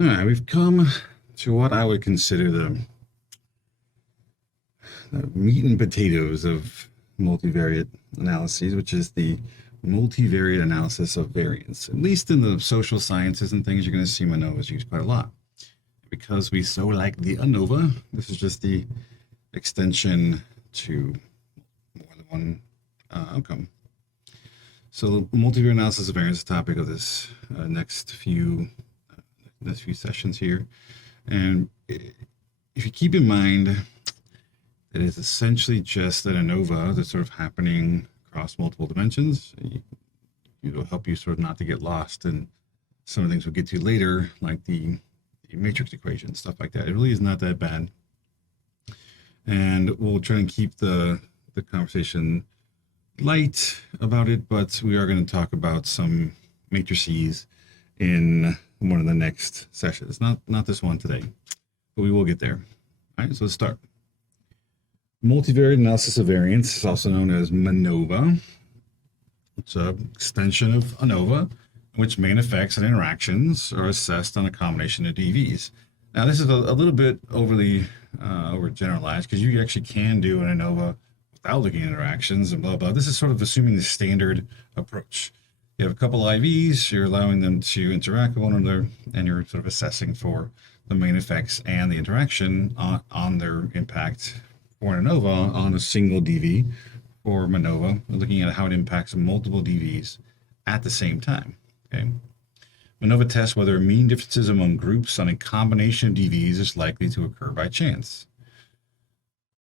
All right, we've come to what I would consider the meat and potatoes of multivariate analyses, which is the multivariate analysis of variance. At least in the social sciences and things, you're going to see MANOVAs used quite a lot. Because we so like the ANOVA, this is just the extension to more than one outcome. So, multivariate analysis of variance is the topic of this next few sessions here. And if you keep in mind that it's essentially just an ANOVA that's sort of happening across multiple dimensions, it'll help you sort of not to get lost in some of the things we'll get to later, like the matrix equation, stuff like that. It really is not that bad. And we'll try and keep the conversation light about it, but we are going to talk about some matrices in one of the next sessions. Not this one today, but we will get there. All right, so let's start. Multivariate analysis of variance is also known as MANOVA. It's an extension of ANOVA, in which main effects and interactions are assessed on a combination of DVs. Now, this is a little bit overly overgeneralized because you actually can do an ANOVA without looking at interactions and blah, blah. This is sort of assuming the standard approach. You have a couple IVs, you're allowing them to interact with one another, and you're sort of assessing for the main effects and the interaction on their impact for an ANOVA on a single DV or MANOVA, looking at how it impacts multiple DVs at the same time. Okay. MANOVA tests whether mean differences among groups on a combination of DVs is likely to occur by chance.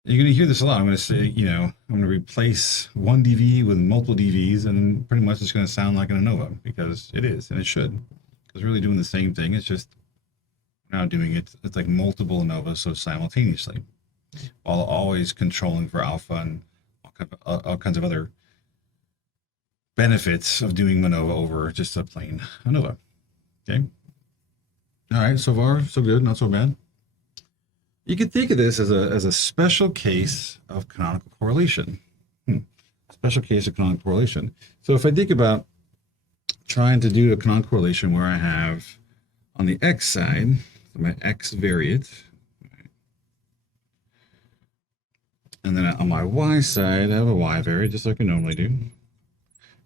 You're going to hear this a lot. I'm going to say, I'm going to replace one DV with multiple DVs, and pretty much it's going to sound like an ANOVA because it is, and it should. Because we're really doing the same thing. It's just now doing it. It's like multiple ANOVAs so simultaneously, while always controlling for alpha and all kinds of other benefits of doing MANOVA over just a plain ANOVA. Okay. All right. So far, so good. Not so bad. You could think of this as a special case of canonical correlation. Special case of canonical correlation. So if I think about trying to do a canonical correlation where I have on the x side, my x variate, and then on my y side, I have a y variate, just like I normally do.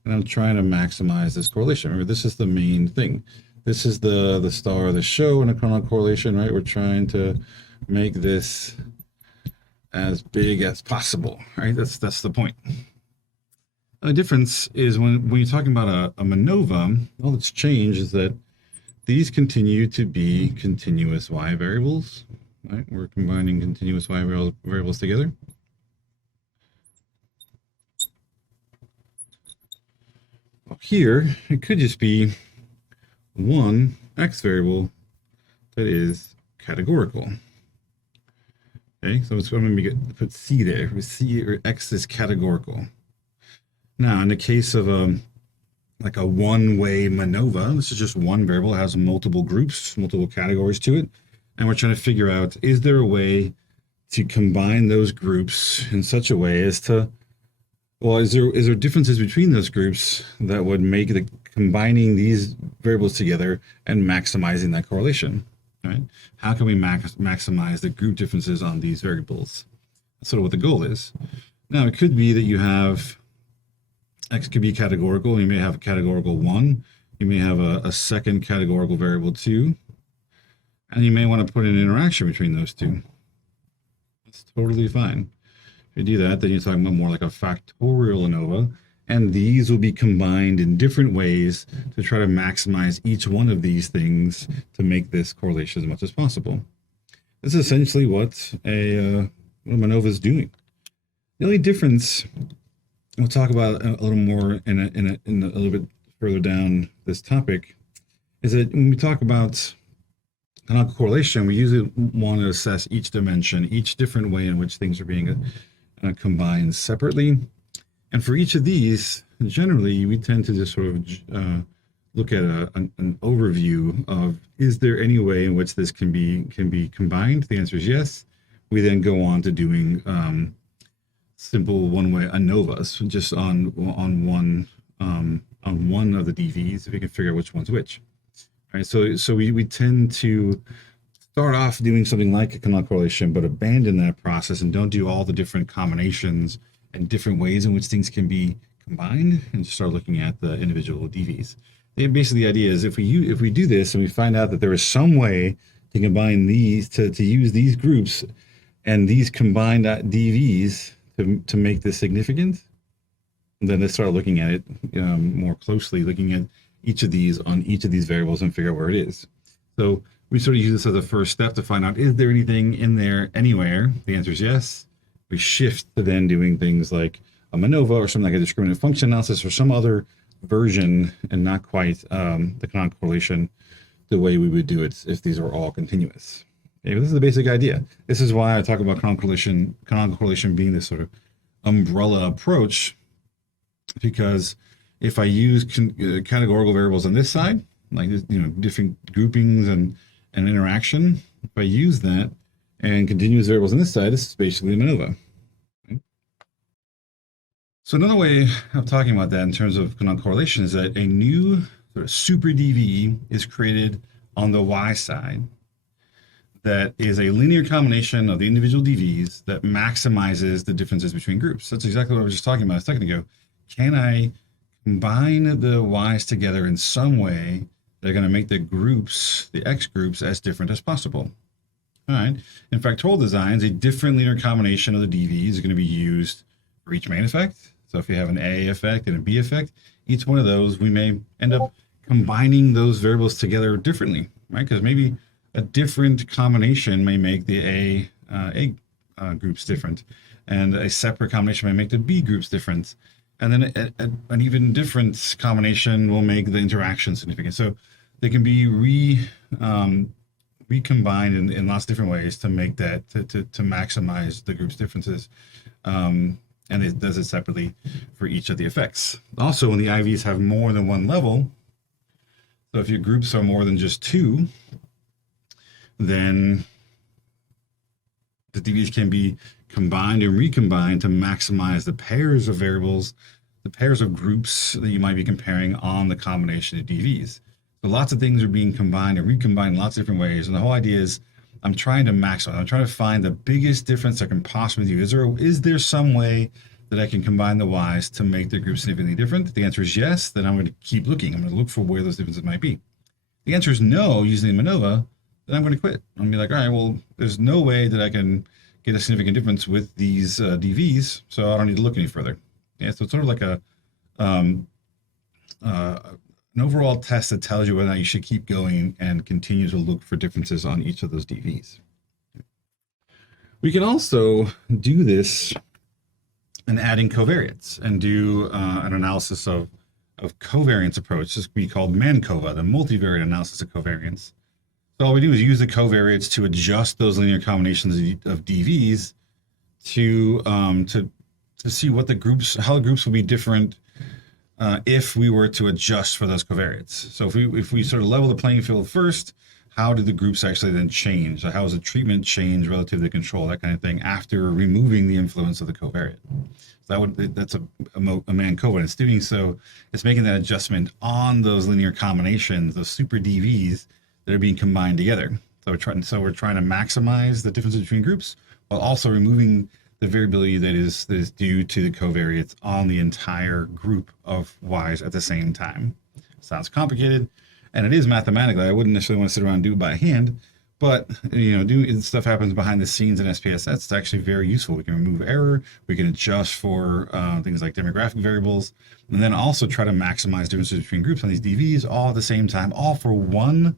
And I'm trying to maximize this correlation. Remember, this is the main thing. This is the star of the show in a canonical correlation, right? We're trying to make this as big as possible, right? That's the point. The difference is when you're talking about a MANOVA, all that's changed is that these continue to be continuous y variables, right? We're combining continuous y variables together. Here, it could just be one x variable that is categorical. Okay, so it's going to put C there. C or x is categorical. Now, in the case of like a one-way MANOVA, this is just one variable. It has multiple groups, multiple categories to it. And we're trying to figure out, is there a way to combine those groups in such a way as to, well, is there differences between those groups that would make the combining these variables together and maximizing that correlation, right? How can we maximize the group differences on these variables? That's sort of what the goal is. Now, it could be that you have x could be categorical. You may have a categorical 1. You may have a second categorical variable 2. And you may want to put an interaction between those two. That's totally fine. If you do that, then you're talking about more like a factorial ANOVA. And these will be combined in different ways to try to maximize each one of these things to make this correlation as much as possible. This is essentially what a MANOVA is doing. The only difference we'll talk about a little more in a little bit further down this topic is that when we talk about canonical correlation, we usually want to assess each dimension, each different way in which things are being combined separately. And for each of these, generally, we tend to just sort of look at an overview of, is there any way in which this can be combined? The answer is yes. We then go on to doing simple one-way ANOVAs, just on one of the DVs, if you can figure out which one's which. right? So we tend to start off doing something like a canonical correlation, but abandon that process and don't do all the different combinations and different ways in which things can be combined, and just start looking at the individual DVs. And basically, the idea is if we do this and we find out that there is some way to combine these to use these groups and these combined DVs to make this significant, then let's start looking at it more closely, looking at each of these on each of these variables and figure out where it is. So we sort of use this as a first step to find out, is there anything in there anywhere? The answer is yes. We shift to then doing things like a MANOVA or something like a discriminant function analysis or some other version, and not quite the canonical correlation the way we would do it if these are all continuous. Okay, but this is the basic idea. This is why I talk about canonical correlation being this sort of umbrella approach, because if I use categorical variables on this side, like different groupings and interaction, if I use that and continuous variables on this side, this is basically MANOVA. Okay? So another way of talking about that in terms of canonical correlation is that a new sort of super DV is created on the Y side that is a linear combination of the individual DVs that maximizes the differences between groups. That's exactly what I was just talking about a second ago. Can I combine the Y's together in some way that are going to make the groups, the X groups, as different as possible? All right. In factorial designs, a different linear combination of the DVs is going to be used for each main effect. So if you have an A effect and a B effect, each one of those, we may end up combining those variables together differently, right? Because maybe a different combination may make the A groups different, and a separate combination may make the B groups different. And then an even different combination will make the interaction significant. So they can be recombined in lots of different ways to make that, to maximize the group's differences. And it does it separately for each of the effects. Also, when the IVs have more than one level, so if your groups are more than just two, then the DVs can be combined and recombined to maximize the pairs of variables, the pairs of groups that you might be comparing on the combination of DVs. So lots of things are being combined and recombined in lots of different ways. And the whole idea is I'm trying to maximize. I'm trying to find the biggest difference I can possibly do. Is there some way that I can combine the Y's to make the group significantly different? The answer is yes. Then I'm going to keep looking. I'm going to look for where those differences might be. The answer is no, using the MANOVA. Then I'm going to quit. I'm going to be like, all right, well, there's no way that I can get a significant difference with these DVs, so I don't need to look any further. Yeah, so it's sort of like an overall test that tells you whether or not you should keep going and continue to look for differences on each of those DVs. We can also do this in adding covariates and do an analysis of covariance approach. This could be called MANOVA, the multivariate analysis of covariance. So all we do is use the covariates to adjust those linear combinations of DVs to see what the groups, how the groups will be different if we were to adjust for those covariates. So if we sort of level the playing field first, how do the groups actually then change? So how does the treatment change relative to the control, that kind of thing, after removing the influence of the covariate? So that's a MANOVA. It's doing so, it's making that adjustment on those linear combinations, those super DVs that are being combined together. So we're trying to maximize the differences between groups while also removing the variability that is due to the covariates on the entire group of Y's at the same time. Sounds complicated, and it is mathematically. I wouldn't necessarily want to sit around and do it by hand, but stuff happens behind the scenes in SPSS. It's actually very useful. We can remove error, we can adjust for things like demographic variables, and then also try to maximize differences between groups on these DVs all at the same time, all for one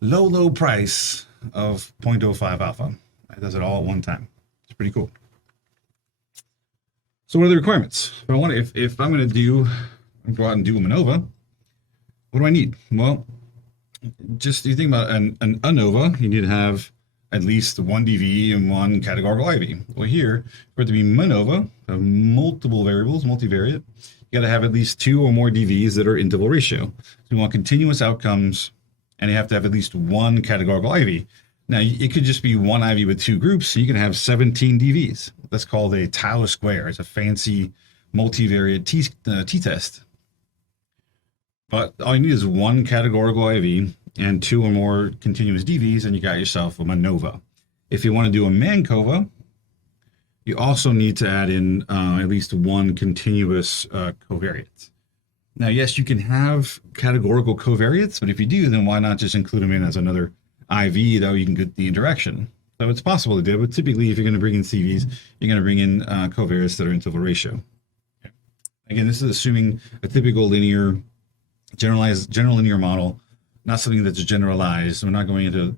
low price of 0.05 alpha. It does it all at one time. It's pretty cool. So what are the requirements? If I'm going to go out and do a MANOVA, what do I need? Well, just you think about an ANOVA, you need to have at least one DV and one categorical IV. Well, here, for it to be MANOVA, of multiple variables, multivariate, you got to have at least two or more DVs that are interval ratio. So you want continuous outcomes, and you have to have at least one categorical IV. Now, it could just be one IV with two groups, so you can have 17 DVs. That's called a tau square. It's a fancy multivariate t-test. But all you need is one categorical IV and 2 or more continuous DVs, and you got yourself a MANOVA. If you want to do a MANCOVA, you also need to add in at least one continuous covariate. Now, yes, you can have categorical covariates, but if you do, then why not just include them in as another IV, though you can get the interaction. So it's possible to do, but typically if you're going to bring in CVs, you're going to bring in covariates that are interval ratio. Okay. Again, this is assuming a typical linear, general linear model, not something that's generalized. We're not going into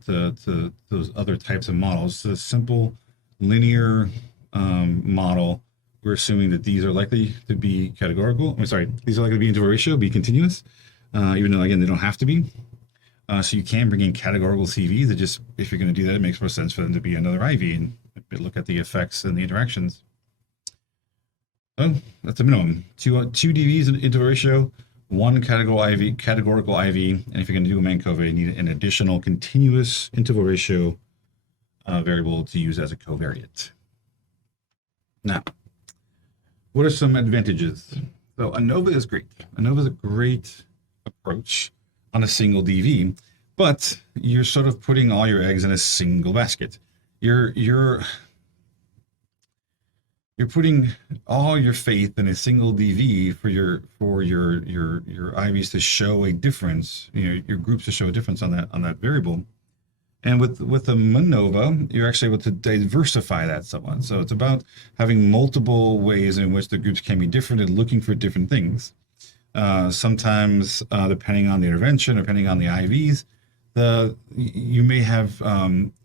those other types of models. It's a simple linear model. We're assuming that these are likely to be categorical. I'm sorry, these are likely to be interval ratio, be continuous, even though, again, they don't have to be. So you can bring in categorical CVs. It just, if you're going to do that, it makes more sense for them to be another IV and look at the effects and the interactions. So that's a minimum. Two DVs in interval ratio, one categorical IV, and if you're going to do a MANCOVA, you need an additional continuous interval ratio variable to use as a covariate. Now, what are some advantages? So ANOVA is great. ANOVA is a great approach on a single DV, but you're sort of putting all your eggs in a single basket. You're putting all your faith in a single DV for your IVs to show a difference, your groups to show a difference on that variable. And with a MANOVA, you're actually able to diversify that somewhat. So it's about having multiple ways in which the groups can be different and looking for different things. Sometimes, depending on the intervention, depending on the IVs, you may have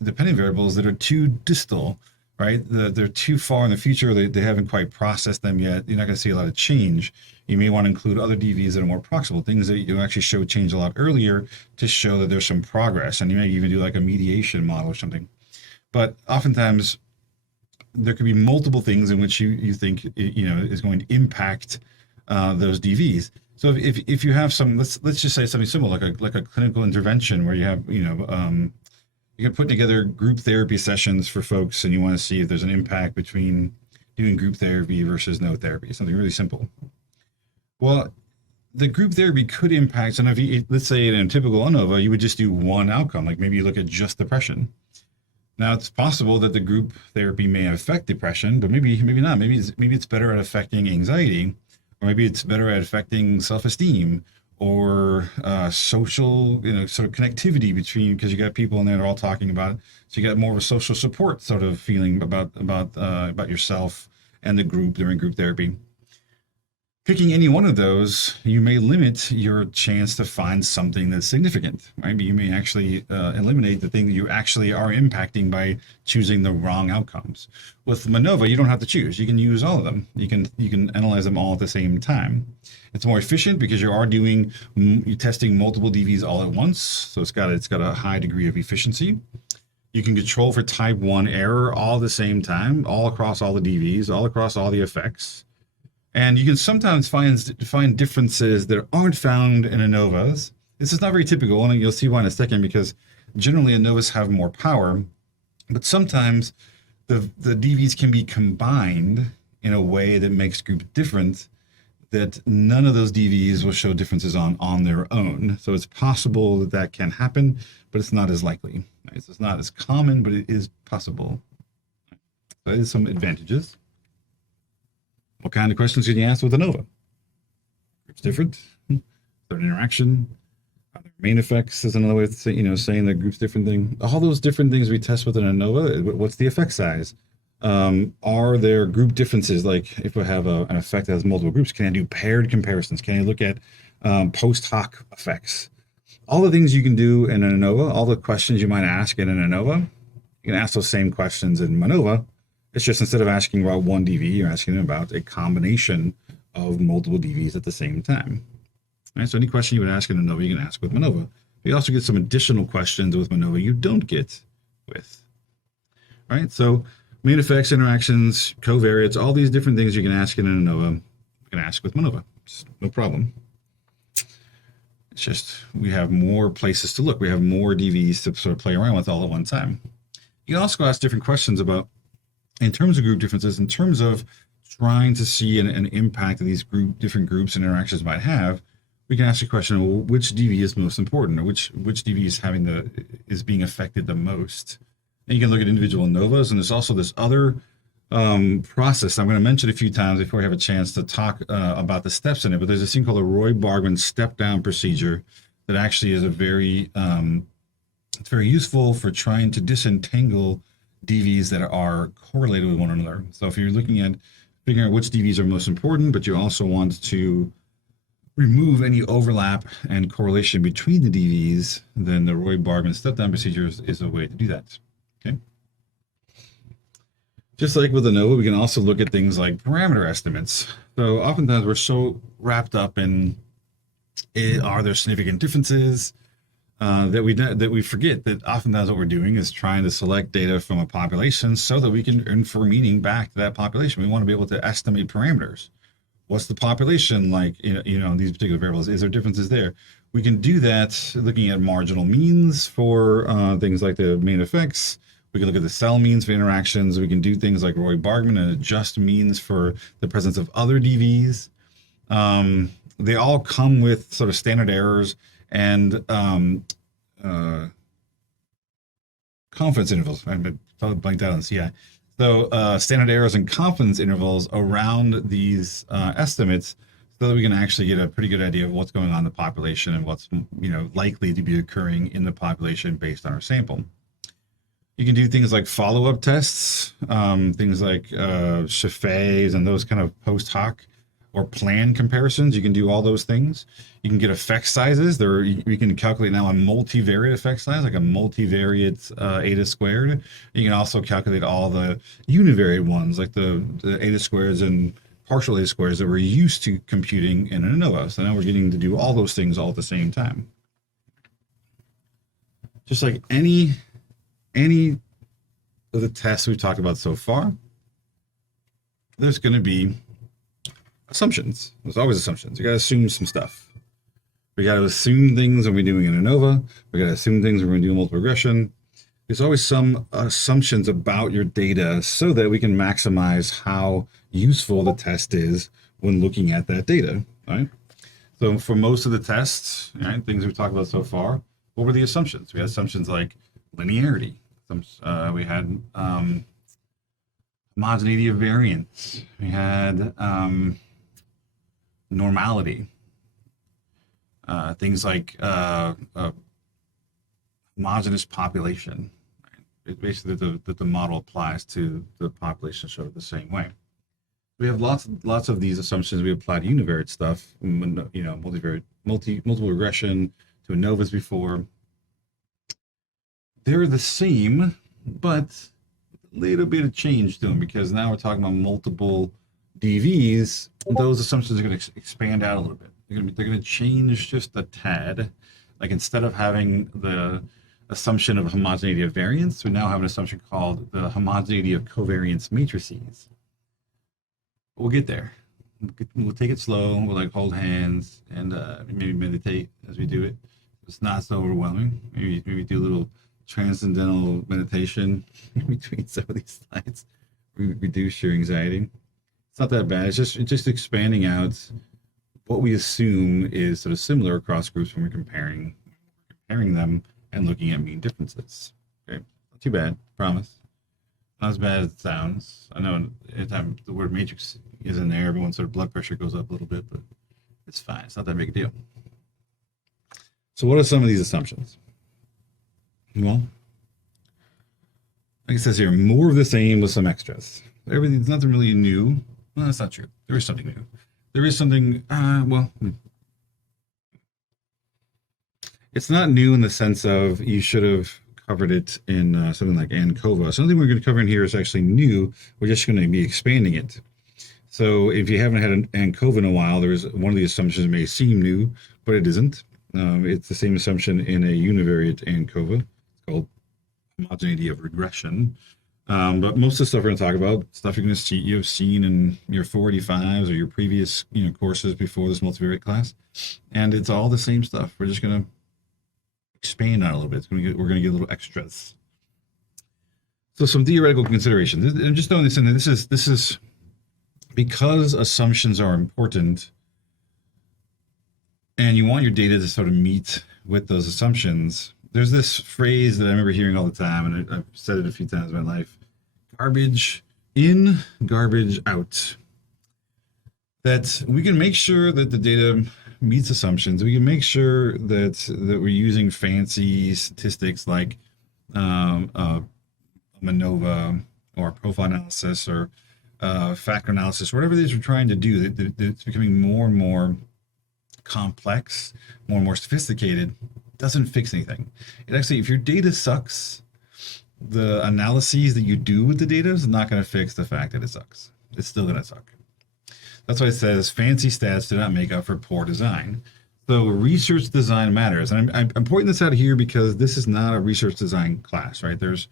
dependent variables that are too distal, right? They're too far in the future. They haven't quite processed them yet. You're not going to see a lot of change. You may want to include other DVs that are more proximal, things that you actually show change a lot earlier to show that there's some progress. And you may even do like a mediation model or something. But oftentimes, there could be multiple things in which you think is going to impact those DVs. So if you have some, let's just say something similar, like a clinical intervention where you have you can put together group therapy sessions for folks, and you want to see if there's an impact between doing group therapy versus no therapy, something really simple. Well, the group therapy could impact. So if let's say in a typical ANOVA, you would just do one outcome, like maybe you look at just depression. Now, it's possible that the group therapy may affect depression, but maybe not. Maybe it's better at affecting anxiety, or maybe it's better at affecting self-esteem or social, sort of connectivity between, because you got people in there that are all talking about it. So you got more of a social support sort of feeling about yourself and the group during group therapy. Picking any one of those, you may limit your chance to find something that's significant, right? You may actually eliminate the thing that you actually are impacting by choosing the wrong outcomes. With MANOVA, you don't have to choose. You can use all of them. You can analyze them all at the same time. It's more efficient because you're testing multiple DVs all at once, so it's got a high degree of efficiency. You can control for type 1 error all at the same time, all across all the DVs, all across all the effects. And you can sometimes find differences that aren't found in ANOVAs. This is not very typical, and you'll see why in a second, because generally ANOVAs have more power, but sometimes the DVs can be combined in a way that makes groups different, that none of those DVs will show differences on their own. So it's possible that can happen, but it's not as likely. Right? So it's not as common, but it is possible. So there's some advantages. What kind of questions can you ask with ANOVA? It's different. Certain interaction. Main effects is another way of saying the group's different thing. All those different things we test with an ANOVA. What's the effect size? Are there group differences? Like if we have an effect that has multiple groups, can I do paired comparisons? Can I look at post hoc effects? All the things you can do in an ANOVA, all the questions you might ask in an ANOVA, you can ask those same questions in MANOVA. It's just instead of asking about one DV, you're asking them about a combination of multiple DVs at the same time. All right, so any question you would ask in ANOVA, you can ask with MANOVA. You also get some additional questions with MANOVA you don't get with. All right, so main effects, interactions, covariates, all these different things you can ask in an ANOVA, you can ask with MANOVA. It's no problem. It's just we have more places to look. We have more DVs to sort of play around with all at one time. You can also ask different questions about, in terms of group differences, in terms of trying to see an impact that these different groups and interactions might have, we can ask the question, well, which DV is most important, or which DV is being affected the most? And you can look at individual ANOVAs, and there's also this other process I'm going to mention a few times before we have a chance to talk about the steps in it. But there's this thing called a Roy-Bargman step-down procedure that actually is it's very useful for trying to disentangle DVs that are correlated with one another. So if you're looking at figuring out which DVs are most important, but you also want to remove any overlap and correlation between the DVs, then the Roy-Bargman step-down procedure is a way to do that. Okay. Just like with ANOVA, we can also look at things like parameter estimates. So oftentimes we're so wrapped up in are there significant differences that we forget that oftentimes what we're doing is trying to select data from a population so that we can infer meaning back to that population. We want to be able to estimate parameters. What's the population like, these particular variables? Is there differences there? We can do that looking at marginal means for things like the main effects. We can look at the cell means for interactions. We can do things like Roy-Bargman and adjust means for the presence of other DVs. They all come with sort of standard errors and confidence intervals. I blanked out on CI. So standard errors and confidence intervals around these estimates, so that we can actually get a pretty good idea of what's going on in the population and what's likely to be occurring in the population based on our sample. You can do things like follow-up tests, things like Chaffe's and those kind of post hoc or plan comparisons. You can do all those things. You can get effect sizes. We can calculate now a multivariate effect size, like a multivariate eta squared. You can also calculate all the univariate ones, like the eta squareds and partial eta squares that we're used to computing in an ANOVA. So now we're getting to do all those things all at the same time. Just like any of the tests we've talked about so far, there's going to be assumptions. There's always assumptions. You got to assume some stuff. We got to assume things when we're doing an ANOVA. We got to assume things when we're doing multiple regression. There's always some assumptions about your data so that we can maximize how useful the test is when looking at that data, right? So for most of the tests, right, things we've talked about so far, what were the assumptions? We had assumptions like linearity. We had homogeneity of variance. We had normality. Things like homogeneous population. Right? It's basically that the model applies to the population sort of the same way. We have lots of these assumptions we apply to univariate stuff. Multivariate, multiple regression to ANOVAs before. They're the same, but a little bit of change to them, because now we're talking about multiple DVs. Those assumptions are going to expand out a little bit. They're going to change just a tad. Like instead of having the assumption of homogeneity of variance, we now have an assumption called the homogeneity of covariance matrices. We'll get there. We'll take it slow. We'll hold hands and maybe meditate as we do it. It's not so overwhelming. Maybe do a little transcendental meditation between some of these slides. Reduce your anxiety. It's not that bad. It's just expanding out what we assume is sort of similar across groups when we're comparing them and looking at mean differences. Okay, not too bad, promise. Not as bad as it sounds. I know anytime the word matrix is in there, everyone's sort of blood pressure goes up a little bit, but it's fine. It's not that big a deal. So what are some of these assumptions? Well, like it says here, more of the same with some extras. There's nothing really new. Well, that's not true. There is something new. There is something, it's not new in the sense of you should have covered it in something like ANCOVA. Something we're going to cover in here is actually new. We're just going to be expanding it. So if you haven't had an ANCOVA in a while, there's one of the assumptions may seem new, but it isn't. It's the same assumption in a univariate ANCOVA. It's called homogeneity of regression. But most of the stuff we're going to talk about, stuff you've seen in your 485s or your previous courses before this multivariate class, and it's all the same stuff. We're just going to expand on it a little bit. We're going to get a little extras. So some theoretical considerations. And just throwing this in there, this is because assumptions are important. and you want your data to sort of meet with those assumptions. There's this phrase that I remember hearing all the time, and I've said it a few times in my life: garbage in, garbage out. That we can make sure that the data meets assumptions. We can make sure that we're using fancy statistics like MANOVA or profile analysis or factor analysis, whatever it is we're trying to do. It's becoming more and more complex, more and more sophisticated. Doesn't fix anything. It actually, if your data sucks, the analyses that you do with the data is not going to fix the fact that it sucks. It's still going to suck. That's why it says fancy stats do not make up for poor design. So research design matters. And I'm pointing this out here because this is not a research design class, right? There's,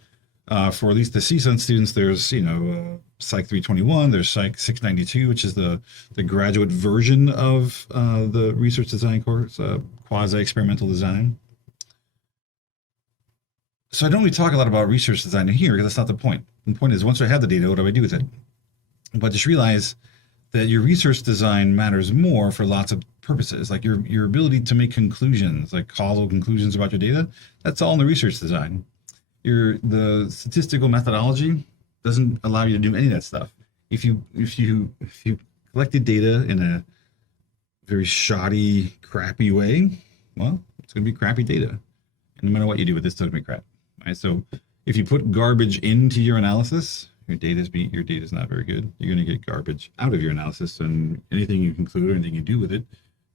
for at least the CSUN students, there's, Psy524, there's Psy692, which is the graduate version of the research design course, quasi-experimental design. So I don't really talk a lot about research design in here because that's not the point. The point is, once I have the data, what do I do with it? But just realize that your research design matters more for lots of purposes, like your ability to make conclusions, like causal conclusions about your data. That's all in the research design. The statistical methodology doesn't allow you to do any of that stuff. If you collected data in a very shoddy, crappy way, well, it's going to be crappy data. And no matter what you do with this, it's going to be crap. Right? So if you put garbage into your analysis, your data is not very good. You're going to get garbage out of your analysis, and anything you conclude or anything you do with it,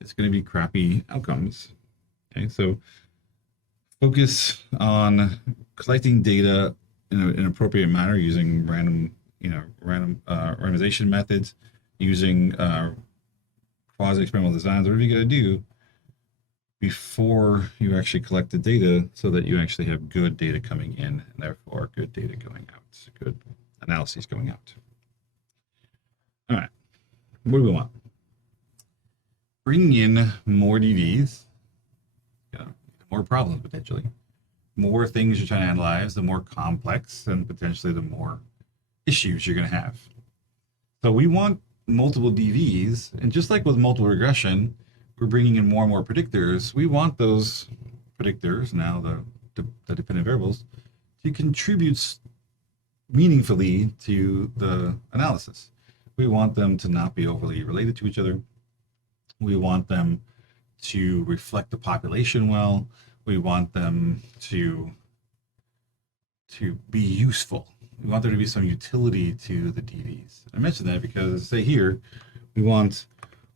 it's going to be crappy outcomes. Okay, so focus on collecting data in an appropriate manner using randomization methods, using quasi-experimental designs, whatever you got to do before you actually collect the data, so that you actually have good data coming in, and therefore good data going out, good analyses going out. All right, what do we want? Bringing in more DVs, more problems potentially. More things you're trying to analyze, the more complex, and potentially the more issues you're going to have. So we want multiple DVs, and just like with multiple regression, we're bringing in more and more predictors. We want those predictors, now the dependent variables, to contribute meaningfully to the analysis. We want them to not be overly related to each other. We want them to reflect the population well. We want them to be useful. We want there to be some utility to the DVs. I mentioned that because, say here, we want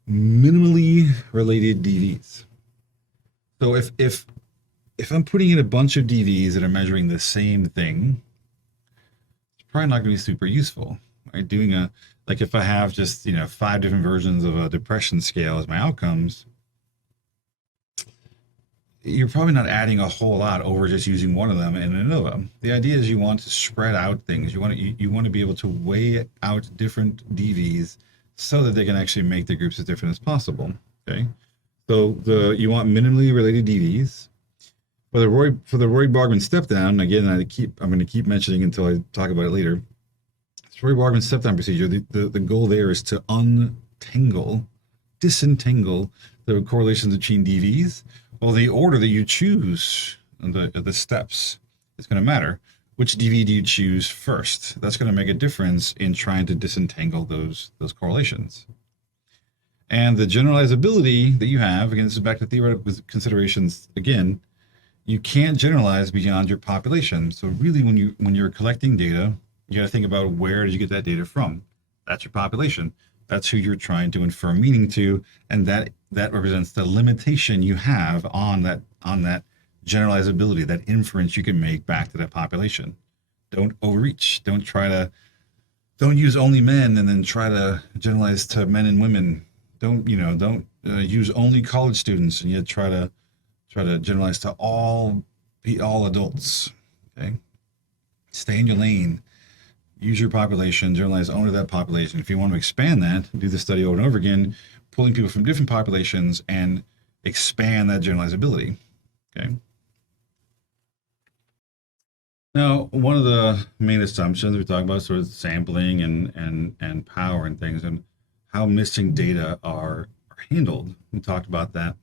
minimally related DVs. So if I'm putting in a bunch of DVs that are measuring the same thing, it's probably not going to be super useful. Right? Doing like if I have just 5 different versions of a depression scale as my outcomes, you're probably not adding a whole lot over just using one of them in ANOVA. The idea is you want to spread out things. You want to be able to weigh out different DVs so that they can actually make the groups as different as possible. Okay, so you want minimally related DVs. For the Roy-Bargmann step down, again, I'm going to keep mentioning until I talk about it later. This Roy-Bargmann step down procedure, the goal there is to disentangle the correlations between DVs. Well, the order that you choose, the steps, is going to matter. Which DV do you choose first? That's going to make a difference in trying to disentangle those correlations. And the generalizability that you have, again, this is back to theoretical considerations again, you can't generalize beyond your population. So really, when you're collecting data, you got to think about where did you get that data from? That's your population. That's who you're trying to infer meaning to, and that represents the limitation you have on that generalizability, that inference you can make back to that population. Don't overreach. Don't use only men and then try to generalize to men and women. Don't use only college students and yet try to generalize to all adults. Okay, stay in your lane. Use your population, generalize only that population. If you want to expand that, do the study over and over again, pulling people from different populations and expand that generalizability. Okay. Now, one of the main assumptions we talk about is sort of sampling and power and things, and how missing data are handled. We talked about that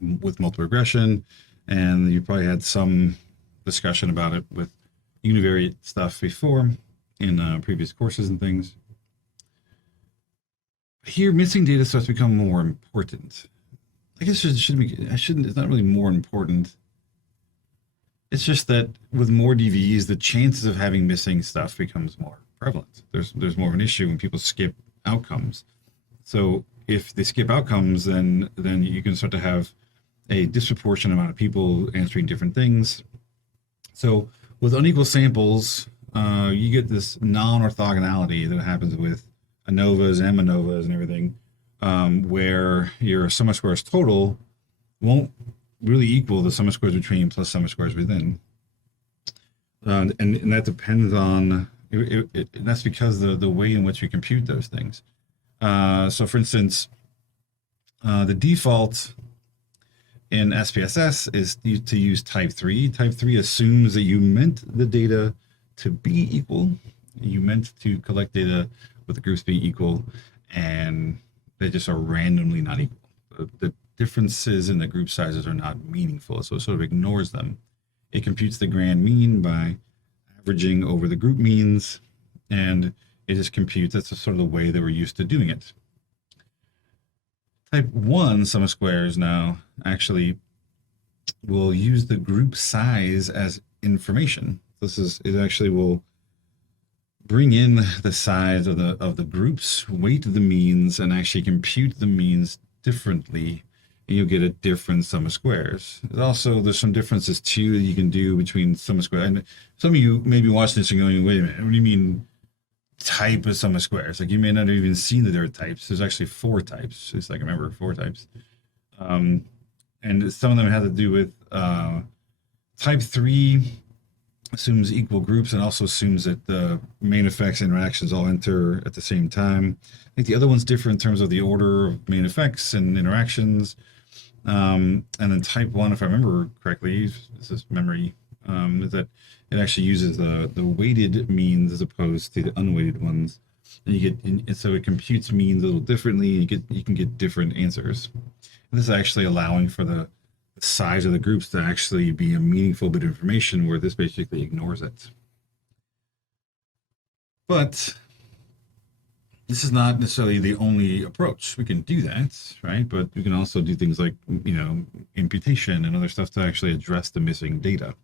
with multiple regression, and you probably had some discussion about it with univariate stuff before in previous courses and things. Here, missing data starts to become more important. I guess it shouldn't be. It's not really more important. It's just that with more DVs, the chances of having missing stuff becomes more prevalent. There's more of an issue when people skip outcomes. So if they skip outcomes, then you can start to have a disproportionate amount of people answering different things. So with unequal samples, you get this non-orthogonality that happens with ANOVAs and MANOVAs and everything, where your sum of squares total won't really equal the sum of squares between plus sum of squares within. And that depends on, and that's because the way in which we compute those things. So for instance, the default in SPSS is to use type 3. Type 3 assumes that you meant the data to be equal. You meant to collect data with the groups being equal, and they just are randomly not equal. The differences in the group sizes are not meaningful, so it sort of ignores them. It computes the grand mean by averaging over the group means, and it just computes. That's sort of the way that we're used to doing it. Type 1 sum of squares now actually will use the group size as information. It actually will bring in the size of the groups, weight the means, and actually compute the means differently, and you'll get a different sum of squares. There's some differences too that you can do between sum of squares. And some of you may be watching this and going, wait a minute, what do you mean type of sum of squares? Like, you may not have even seen that there are types. There's actually 4 types. It's like, I remember 4 types. And some of them have to do with type 3 assumes equal groups and also assumes that the main effects and interactions all enter at the same time. I think the other one's different in terms of the order of main effects and interactions. And then type 1, if I remember correctly, this is memory, is that it actually uses the weighted means as opposed to the unweighted ones. And so it computes means a little differently, and you can get different answers. And this is actually allowing for the size of the groups to actually be a meaningful bit of information, where this basically ignores it. But this is not necessarily the only approach. We can do that, right? But we can also do things like, imputation and other stuff to actually address the missing data.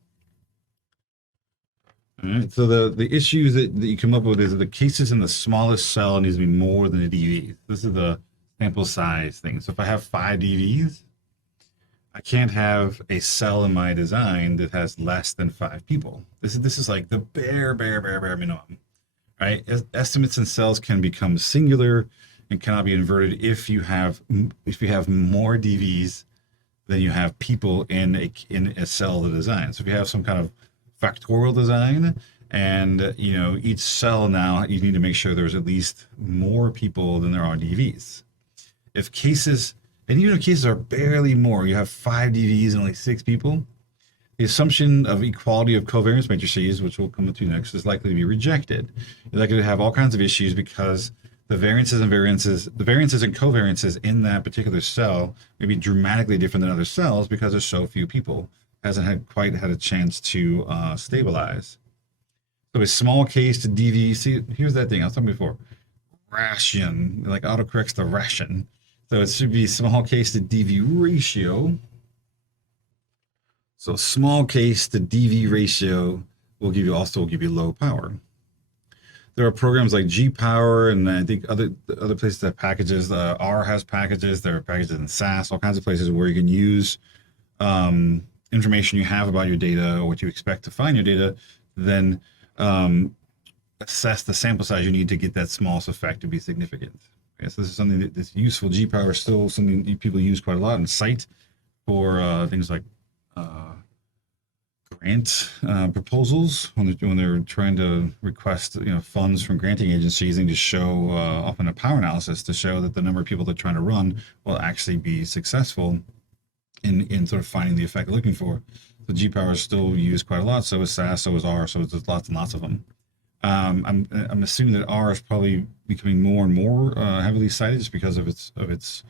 All right, so the issues that you come up with is that the cases in the smallest cell needs to be more than a DV. This is the sample size thing. So if I have 5 DVs, I can't have a cell in my design that has less than 5 people. This is like the bare minimum, right? Estimates in cells can become singular and cannot be inverted if you have more DVs than you have people in a cell of the design. So if you have some kind of factorial design, and each cell now, you need to make sure there's at least more people than there are DVs. If cases, and even if cases are barely more, you have 5 DVs and only 6 people, the assumption of equality of covariance matrices, which we'll come to next, is likely to be rejected. You're likely to have all kinds of issues because the variances and covariances in that particular cell may be dramatically different than other cells because there's so few people. Hasn't quite had a chance to stabilize. So a small case to DV, see, here's that thing I was talking before, ration, like autocorrects the ration. So it should be small case to DV ratio. So small case to DV ratio will give you low power. There are programs like GPower, and I think other places have packages. R has packages. There are packages in SAS, all kinds of places where you can use information you have about your data or what you expect to find your data, then assess the sample size you need to get that smallest effect to be significant. Okay, so this is something that's useful. GPower is still something people use quite a lot in Psy for things like grant proposals when they're trying to request funds from granting agencies, and to show often a power analysis to show that the number of people they're trying to run will actually be successful in sort of finding the effect they're looking for. The GPower is still used quite a lot. So is SAS, so is R. So there's lots and lots of them. I'm assuming that R is probably becoming more and more heavily cited just because of its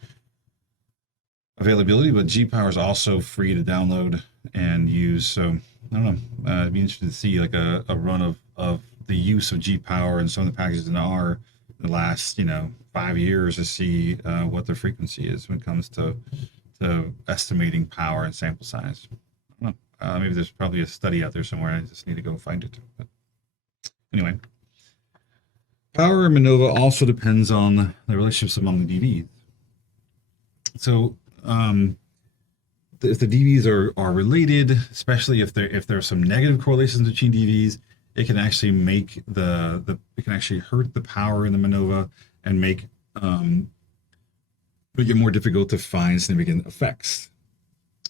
availability, but G-Power is also free to download and use. So I don't know. I'd be interested to see like a run of the use of G-Power and some of the packages in R in the last 5 years to see what the frequency is when it comes to estimating power and sample size. I don't know. Maybe there's probably a study out there somewhere. I just need to go find it. But anyway, power in MANOVA also depends on the relationships among the DVs. So if the DVs are related, especially if there's some negative correlations between DVs, it can actually make it can actually hurt the power in the MANOVA and make it more difficult to find significant effects.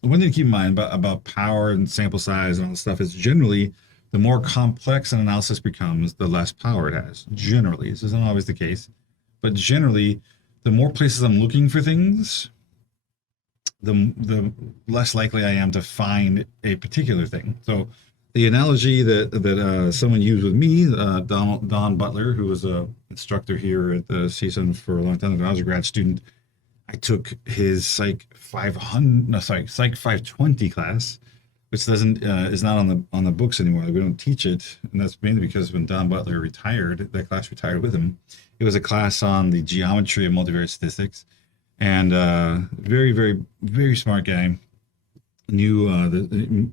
One thing to keep in mind about power and sample size and all this stuff is generally the more complex an analysis becomes, the less power it has. Generally, this isn't always the case, but generally, the more places I'm looking for things, the less likely I am to find a particular thing. So the analogy that someone used with me, Don Butler, who was an instructor here at the CSUN for a long time ago, I was a grad student. I took his Psy520 class, which is not on the books anymore. We don't teach it, and that's mainly because when Don Butler retired, that class retired with him. It was a class on the geometry of multivariate statistics, and very, very, very smart guy. Knew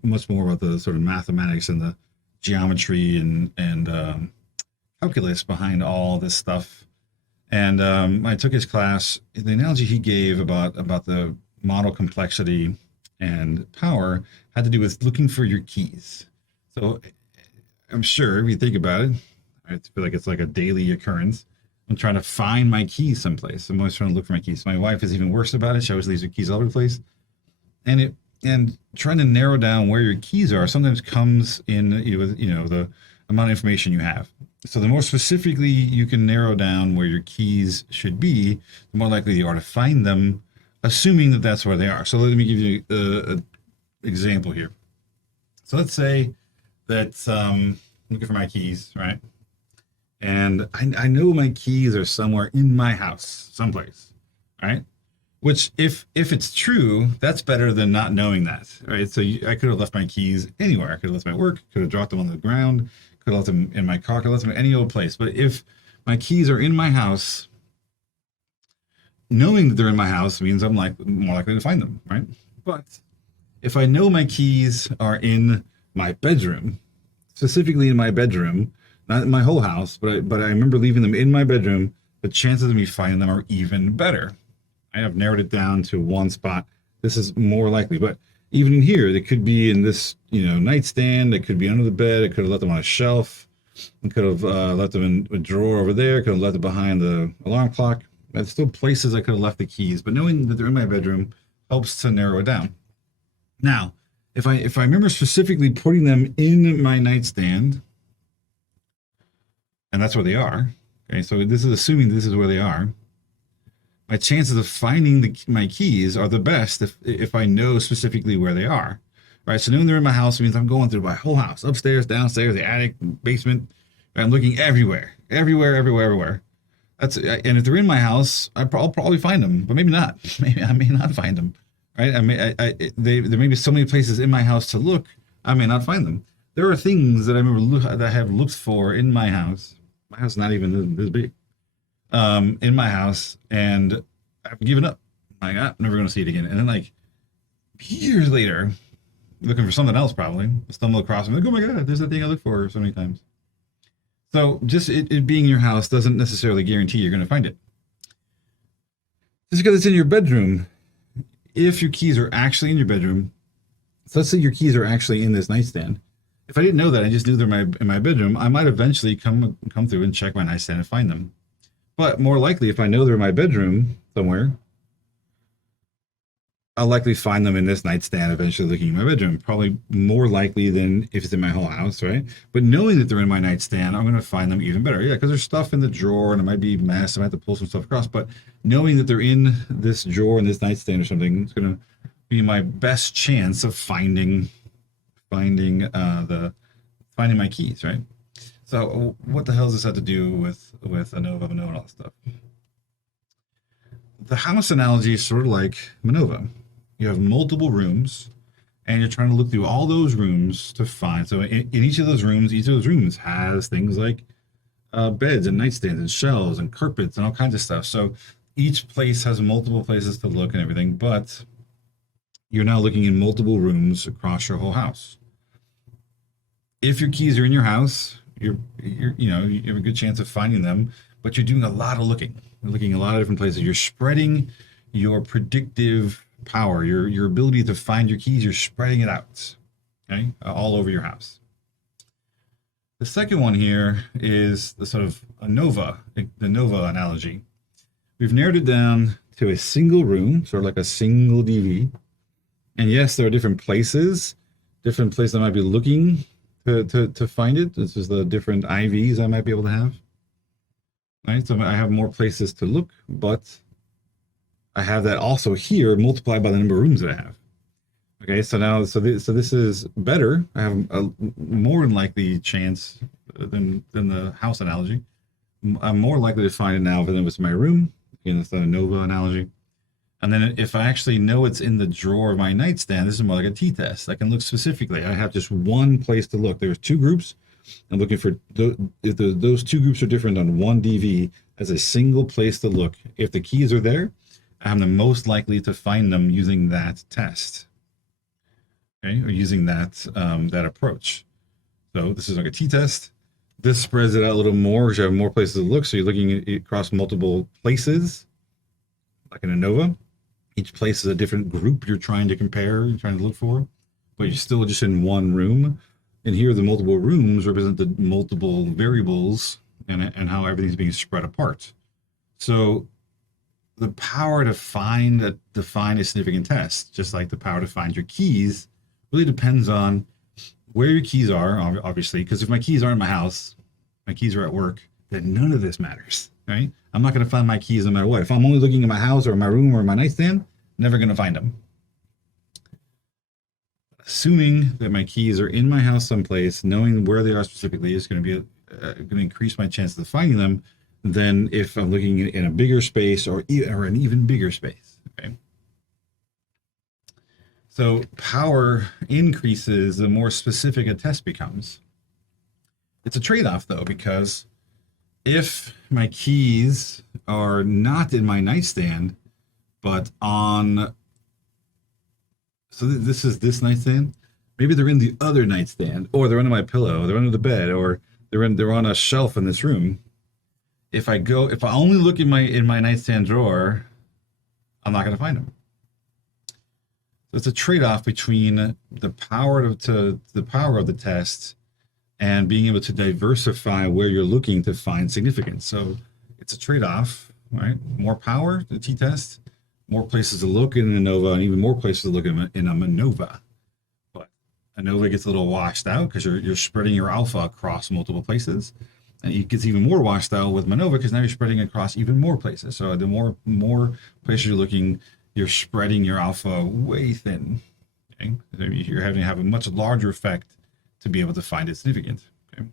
much more about the sort of mathematics and the geometry and calculus behind all this stuff. And I took his class. The analogy he gave about the model complexity and power had to do with looking for your keys. So I'm sure if you think about it, I feel like it's like a daily occurrence. I'm trying to find my keys someplace. I'm always trying to look for my keys. My wife is even worse about it. She always leaves her keys all over the place. And trying to narrow down where your keys are sometimes comes in with the amount of information you have. So the more specifically you can narrow down where your keys should be, the more likely you are to find them, assuming that that's where they are. So let me give you an example here. So let's say that I'm looking for my keys, right? And I know my keys are somewhere in my house, someplace, right? Which, if it's true, that's better than not knowing that, right? So I could have left my keys anywhere. I could have left my work, could have dropped them on the ground, could have left them in my car, could have left them in any old place. But if my keys are in my house, knowing that they're in my house means I'm more likely to find them, right? But if I know my keys are in my bedroom, specifically in my bedroom, not in my whole house, but I remember leaving them in my bedroom, the chances of me finding them are even better. I have narrowed it down to one spot. This is more likely, but even in here, they could be in this, nightstand. It could be under the bed. I could have left them on a shelf. I could have left them in a drawer over there. Could have left it behind the alarm clock. There's still places I could have left the keys, but knowing that they're in my bedroom helps to narrow it down. Now, if I remember specifically putting them in my nightstand, and that's where they are. Okay, so this is assuming this is where they are. My chances of finding my keys are the best if I know specifically where they are, right? So knowing they're in my house means I'm going through my whole house, upstairs, downstairs, the attic, basement. I'm looking everywhere. And if they're in my house, I'll probably find them, but maybe not. Maybe I may not find them, right? There may be so many places in my house to look, I may not find them. There are things that I remember that I have looked for in my house. My house is not even this big. In my house, and I've given up. I'm never going to see it again. And then, years later, looking for something else, probably stumble across them. Oh my god, there's that thing I look for so many times. So just it being your house doesn't necessarily guarantee you're going to find it. Just because it's in your bedroom, if your keys are actually in your bedroom, so let's say your keys are actually in this nightstand. If I didn't know that, I just knew they're in my bedroom, I might eventually come through and check my nightstand and find them. But more likely, if I know they're in my bedroom somewhere, I'll likely find them in this nightstand eventually looking in my bedroom. Probably more likely than if it's in my whole house, right? But knowing that they're in my nightstand, I'm going to find them even better. Yeah, because there's stuff in the drawer and it might be a mess. I might have to pull some stuff across. But knowing that they're in this drawer and this nightstand or something, it's going to be my best chance of finding my keys, right? So what the hell does this have to do with ANOVA and all that stuff? The house analogy is sort of like MANOVA. you have multiple rooms, and you're trying to look through all those rooms to find. So in each of those rooms has things like beds and nightstands and shelves and carpets and all kinds of stuff. So each place has multiple places to look and everything, but you're now looking in multiple rooms across your whole house. If your keys are in your house, you have a good chance of finding them, but you're doing a lot of looking. You're looking a lot of different places. You're spreading your predictive power, your ability to find your keys. You're spreading it out, okay, all over your house. The second one here is the sort of the NOVA analogy. We've narrowed it down to a single room, sort of like a single DV. And yes, there are different places I might be looking to find it. This is the different IVs I might be able to have. Right, so I have more places to look, but I have that also here multiplied by the number of rooms that I have. Okay, so now, so this is better. I have a more than likely chance than the house analogy. I'm more likely to find it now than if it's my room. Again, that's not a NOVA analogy. And then if I actually know it's in the drawer of my nightstand, this is more like a t-test. I can look specifically. I have just one place to look. There's two groups. I'm looking for if those two groups are different on one DV as a single place to look. If the keys are there, I'm the most likely to find them using that test. Okay, or using that that approach. So this is like a t-test. This spreads it out a little more because you have more places to look. So you're looking across multiple places, like in ANOVA. Each place is a different group you're trying to compare, you're trying to look for, but you're still just in one room. And here the multiple rooms represent the multiple variables and how everything's being spread apart. So the power to define a significant test, just like the power to find your keys, really depends on where your keys are, obviously, because if my keys aren't in my house, my keys are at work, then none of this matters, right? I'm not going to find my keys no matter what. If I'm only looking in my house or my room or my nightstand, never going to find them. Assuming that my keys are in my house someplace, knowing where they are specifically is going to be going to increase my chances of finding them than if I'm looking in a bigger space or an even bigger space. Okay. So power increases the more specific a test becomes. It's a trade-off though, because if my keys are not in my nightstand, but on, so this is this nightstand, maybe they're in the other nightstand, or they're under my pillow, they're under the bed, or they're on a shelf in this room. If I only look in my nightstand drawer, I'm not going to find them. So it's a trade-off between the power of the test and being able to diversify where you're looking to find significance. So it's a trade-off, right? More power, the t-test, more places to look in ANOVA, and even more places to look in a MANOVA. But ANOVA gets a little washed out because you're spreading your alpha across multiple places. And it gets even more washed out with MANOVA because now you're spreading across even more places. So the more places you're looking, you're spreading your alpha way thin. Okay? You're having to have a much larger effect to be able to find it significant. Okay.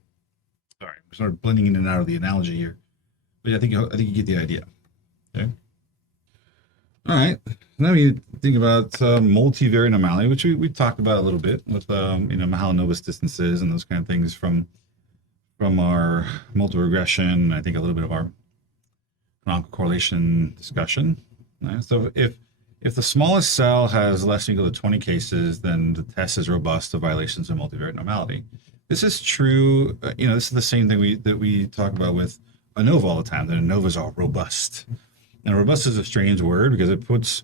All right, we're sort of blending in and out of the analogy here, but I think you get the idea. Okay. All right. Now we think about multivariate anomaly, which we talked about a little bit with Mahalanobis distances and those kind of things from our multiple regression. I think a little bit of our canonical correlation discussion. Right? So if the smallest cell has less than or equal to 20 cases, then the test is robust to violations of multivariate normality. This is true. This is the same thing that we talk about with ANOVA all the time. That ANOVAs are robust. And robust is a strange word because it puts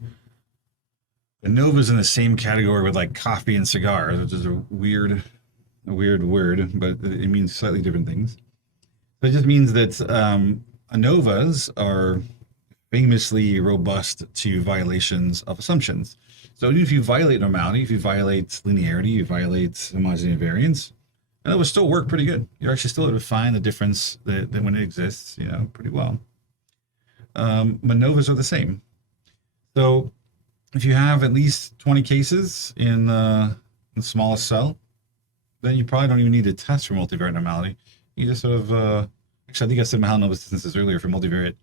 ANOVAs in the same category with like coffee and cigars, which is a weird word, but it means slightly different things. So it just means that ANOVAs are famously robust to violations of assumptions. So even if you violate normality, if you violate linearity, you violate homogeneity and variance, and it will still work pretty good. You're actually still able to find the difference that when it exists, pretty well. MANOVAs are the same. So if you have at least 20 cases in the smallest cell, then you probably don't even need to test for multivariate normality. You just sort of, actually, I think I said Mahalanobis distances earlier for multivariate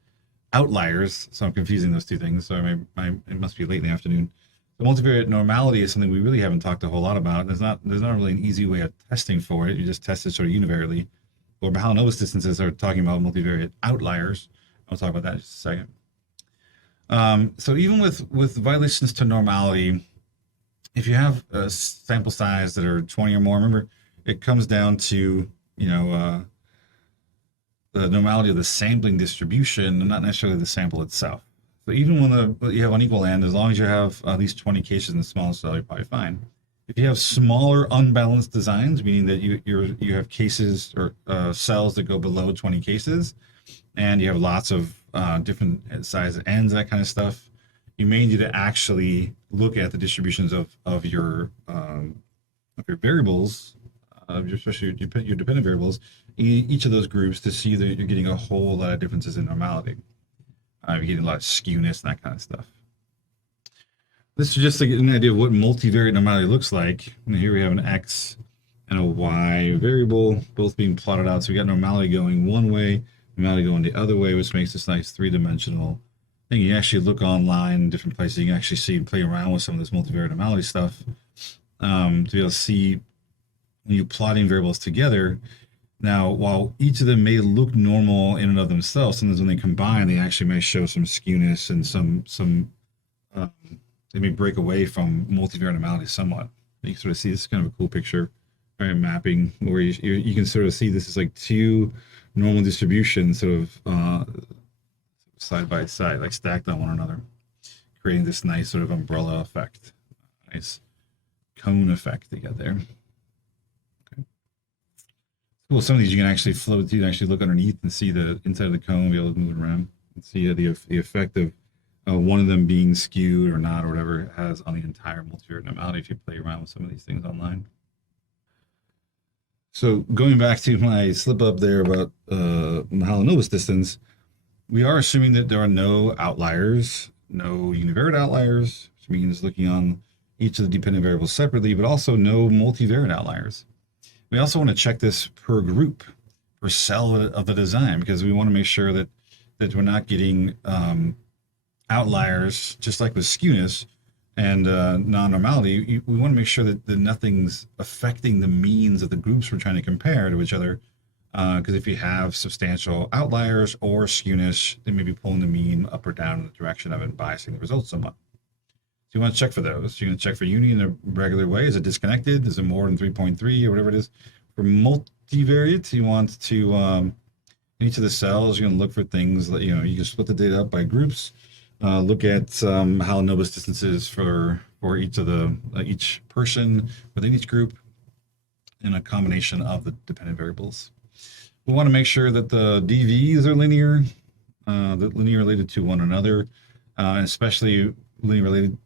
outliers, so I'm confusing those two things. So it must be late in the afternoon. The multivariate normality is something we really haven't talked a whole lot about. There's not really an easy way of testing for it. You just test it sort of univariately. Or Mahalanobis distances are talking about multivariate outliers. I'll talk about that in just a second. So even with violations to normality, if you have a sample size that are 20 or more, remember it comes down to the normality of the sampling distribution, and not necessarily the sample itself. So even when you have unequal n, as long as you have at least 20 cases in the smallest cell, you're probably fine. If you have smaller unbalanced designs, meaning that you have cases or cells that go below 20 cases, and you have lots of different size ends, that kind of stuff, you may need to actually look at the distributions of your variables, especially your dependent variables, each of those groups, to see that you're getting a whole lot of differences in normality. You're getting a lot of skewness and that kind of stuff. This is just to get an idea of what multivariate normality looks like. And here we have an x and a y variable, both being plotted out. So we got normality going one way, normality going the other way, which makes this nice three-dimensional thing. You actually look online in different places, you can actually see and play around with some of this multivariate normality stuff to be able to see when you're plotting variables together. Now, while each of them may look normal in and of themselves, sometimes when they combine, they actually may show some skewness and some they may break away from multivariate normality somewhat. You can sort of see this is kind of a cool picture, right? Mapping where you can sort of see this is like two normal distributions sort of side by side, like stacked on one another, creating this nice sort of umbrella effect, nice cone effect they got there. Okay. Cool. Some of these you can actually float through and actually look underneath and see the inside of the cone, be able to move it around and see the effect of one of them being skewed or not, or whatever it has on the entire multivariate normality if you play around with some of these things online. So going back to my slip up there about Mahalanobis distance, we are assuming that there are no outliers, no univariate outliers, which means looking on each of the dependent variables separately, but also no multivariate outliers. We also want to check this per group, per cell of the design, because we want to make sure that we're not getting outliers, just like with skewness and non-normality. We want to make sure that nothing's affecting the means of the groups we're trying to compare to each other. Because if you have substantial outliers or skewness, they may be pulling the mean up or down in the direction of it and biasing the results somewhat. So you want to check for those. You're going to check for unity in a regular way. Is it disconnected? Is it more than 3.3 or whatever it is? For multivariate, you want to, in each of the cells, you're going to look for things that, you can split the data up by groups. Look at Mahalanobis distances for each of each person within each group, and a combination of the dependent variables. We want to make sure that the DVs are linear, related to one another, especially linear related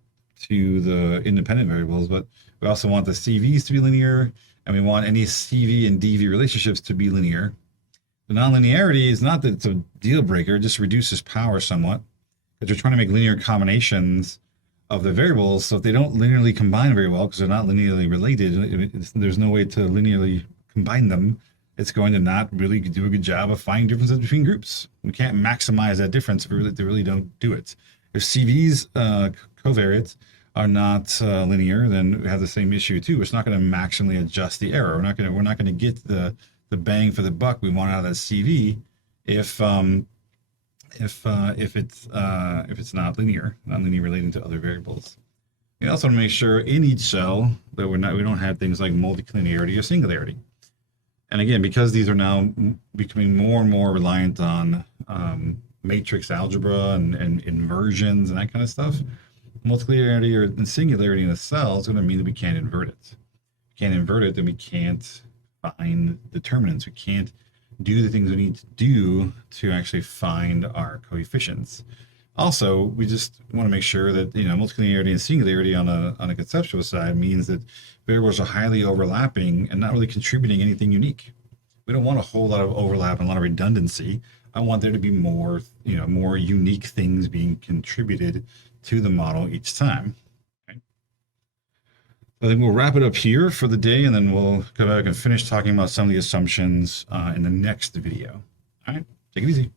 to the independent variables. But we also want the CVs to be linear, and we want any CV and DV relationships to be linear. The nonlinearity is not that it's a deal breaker; it just reduces power somewhat, because you're trying to make linear combinations of the variables. So if they don't linearly combine very well, because they're not linearly related, there's no way to linearly combine them. It's going to not really do a good job of finding differences between groups. We can't maximize that difference if they really don't do it. If CVs covariates are not linear, then we have the same issue too. It's not going to maximally adjust the error. We're not going to get the bang for the buck we want out of that CV if it's not linear relating to other variables. We also want to make sure in each cell that we don't have things like multilinearity or singularity. And again, because these are now becoming more and more reliant on matrix algebra and inversions and that kind of stuff, multilinearity or singularity in a cell is going to mean that we can't invert it. We can't invert it, then we can't find determinants. We can't do the things we need to do to actually find our coefficients. Also, we just want to make sure that multilinearity and singularity on a conceptual side means that variables are highly overlapping and not really contributing anything unique. We don't want a whole lot of overlap and a lot of redundancy. I want there to be more unique things being contributed to the model each time. Okay. I think we'll wrap it up here for the day, and then we'll come back and finish talking about some of the assumptions in the next video. All right, take it easy.